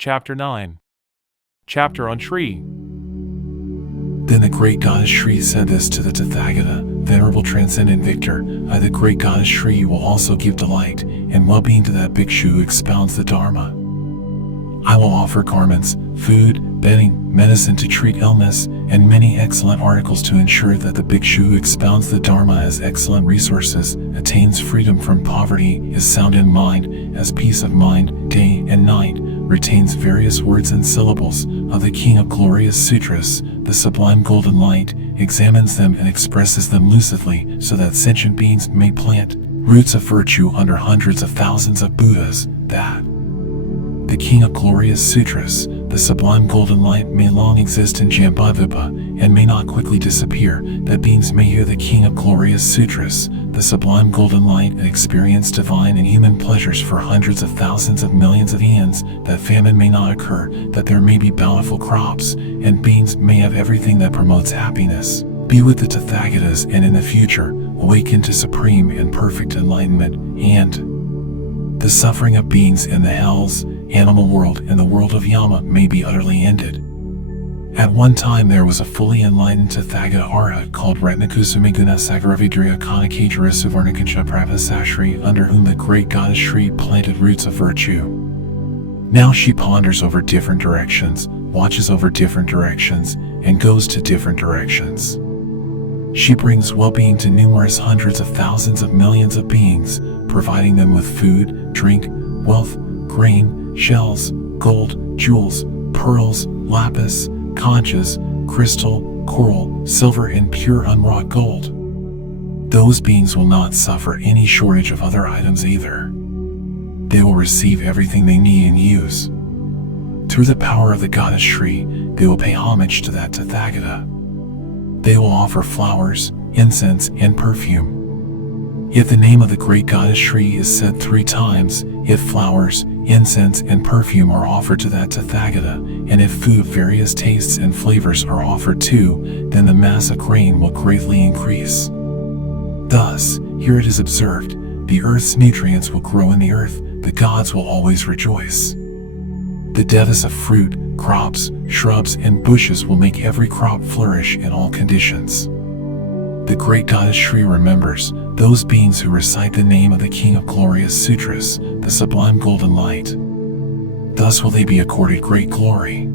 Chapter 9. Chapter on Shri. Then the great goddess Shri said this to the Tathagata, Venerable Transcendent Victor, I, the great goddess Shri, will also give delight and well-being to that bhikshu who expounds the Dharma. I will offer garments, food, bedding, medicine to treat illness, and many excellent articles to ensure that the bhikshu who expounds the Dharma has excellent resources, attains freedom from poverty, is sound in mind, has peace of mind, day and night, retains various words and syllables of the King of Glorious Sutras, the sublime golden light, examines them and expresses them lucidly so that sentient beings may plant roots of virtue under hundreds of thousands of Buddhas, that the King of Glorious Sutras, the sublime golden light, may long exist in Jambudvipa and may not quickly disappear, that beings may hear the King of Glorious Sutras, the sublime golden light, and experience divine and human pleasures for hundreds of thousands of millions of eons, that famine may not occur, that there may be bountiful crops, and beings may have everything that promotes happiness. Be with the Tathagatas and in the future, awaken to supreme and perfect enlightenment, and the suffering of beings in the hells, animal world, and the world of Yama may be utterly ended. At one time there was a fully enlightened Tathagata Arhat called Ratnakusumiguna Sagaravidriya Kanakajara Suvarnakancha Pravasashri, under whom the great goddess Shri planted roots of virtue. Now she ponders over different directions, watches over different directions, and goes to different directions. She brings well-being to numerous hundreds of thousands of millions of beings, providing them with food, drink, wealth, grain, shells, gold, jewels, pearls, lapis, conchas, crystal, coral, silver, and pure unwrought gold. Those beings will not suffer any shortage of other items either. They will receive everything they need and use. Through the power of the goddess Shri, they will pay homage to that Tathagata. They will offer flowers, incense, and perfume. If the name of the great goddess Shri is said 3 times, if flowers, incense, and perfume are offered to that Tathagata, and if food of various tastes and flavors are offered too, then the mass of grain will greatly increase. Thus, here it is observed, the earth's nutrients will grow in the earth, the gods will always rejoice. The devas of fruit, crops, shrubs, and bushes will make every crop flourish in all conditions. The great goddess Shri remembers those beings who recite the name of the King of Glorious Sutras, the sublime golden light. Thus will they be accorded great glory.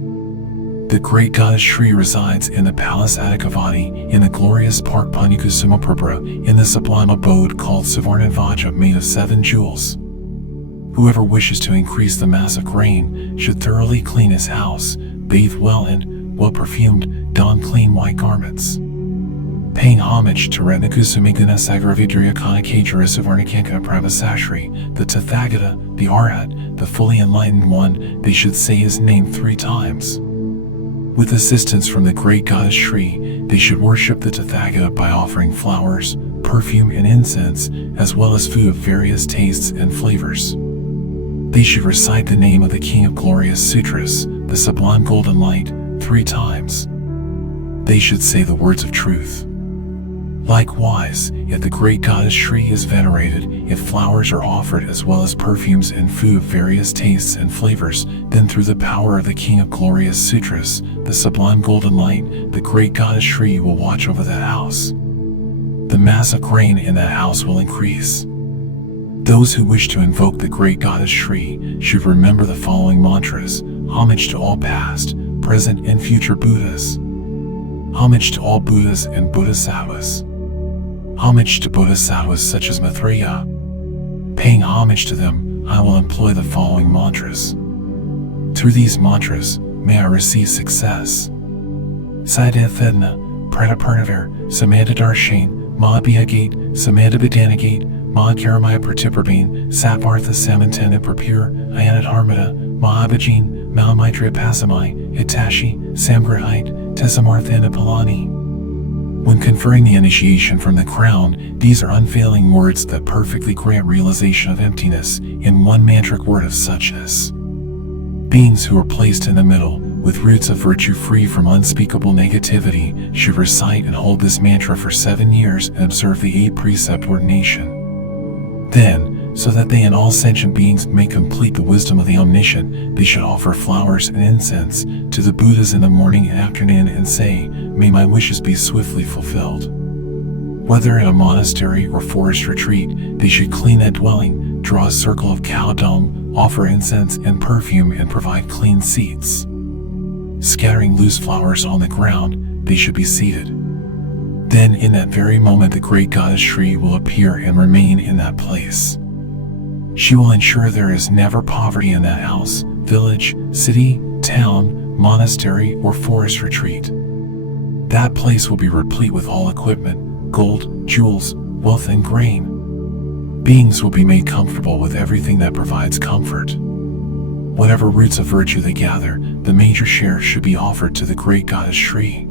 The great goddess Shri resides in the palace Adhikavati, in the glorious park Panyakusumapurpura, in the sublime abode called Suvarnadvaja, made of 7 jewels. Whoever wishes to increase the mass of grain should thoroughly clean his house, bathe well and, well perfumed, don clean white garments. Paying homage to Ratnakusumiguna Sagaravidriya Kanakajara Suvarnakanka Pravasashri, the Tathagata, the Arhat, the fully enlightened one, they should say his name 3 times. With assistance from the great goddess Shri, they should worship the Tathagata by offering flowers, perfume, and incense, as well as food of various tastes and flavors. They should recite the name of the King of Glorious Sutras, the sublime golden light, 3 times. They should say the words of truth. Likewise, if the great goddess Shri is venerated, if flowers are offered as well as perfumes and food of various tastes and flavors, then through the power of the King of Glorious Sutras, the sublime golden light, the great goddess Shri will watch over that house. The mass of grain in that house will increase. Those who wish to invoke the great goddess Shri should remember the following mantras: homage to all past, present, and future Buddhas. Homage to all Buddhas and Bodhisattvas. Homage to Bodhisattvas such as Maitreya. Paying homage to them, I will employ the following mantras. Through these mantras, may I receive success. Siddhathedna, Pratapurnavar, Samandadarshane, Mahabhiyagate, Samandabhadanagate, Mahakaramaya Pratiparbane, Sapartha Samantana Prapure, Ayanadharmata, Mahabhajin, Mahamaitreya Pasamai, Hitashi, Samgrahite, Tesamarthana Palani. When conferring the initiation from the crown, these are unfailing words that perfectly grant realization of emptiness in one mantric word of suchness. Beings who are placed in the middle, with roots of virtue free from unspeakable negativity, should recite and hold this mantra for 7 years and observe the 8 precept ordination. Then, So that they and all sentient beings may complete the wisdom of the omniscient, they should offer flowers and incense to the Buddhas in the morning and afternoon and say, "May my wishes be swiftly fulfilled." Whether in a monastery or forest retreat, they should clean that dwelling, draw a circle of cow dung, offer incense and perfume, and provide clean seats. Scattering loose flowers on the ground, they should be seated. Then in that very moment the great goddess Shri will appear and remain in that place. She will ensure there is never poverty in that house, village, city, town, monastery, or forest retreat. That place will be replete with all equipment, gold, jewels, wealth, and grain. Beings will be made comfortable with everything that provides comfort. Whatever roots of virtue they gather, the major share should be offered to the great goddess Shri.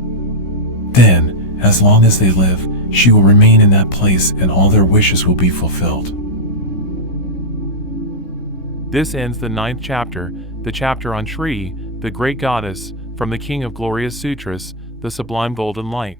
Then, as long as they live, she will remain in that place and all their wishes will be fulfilled. This ends the 9th chapter, the chapter on Shri, the great goddess, from the King of Glorious Sutras, the Sublime Golden Light.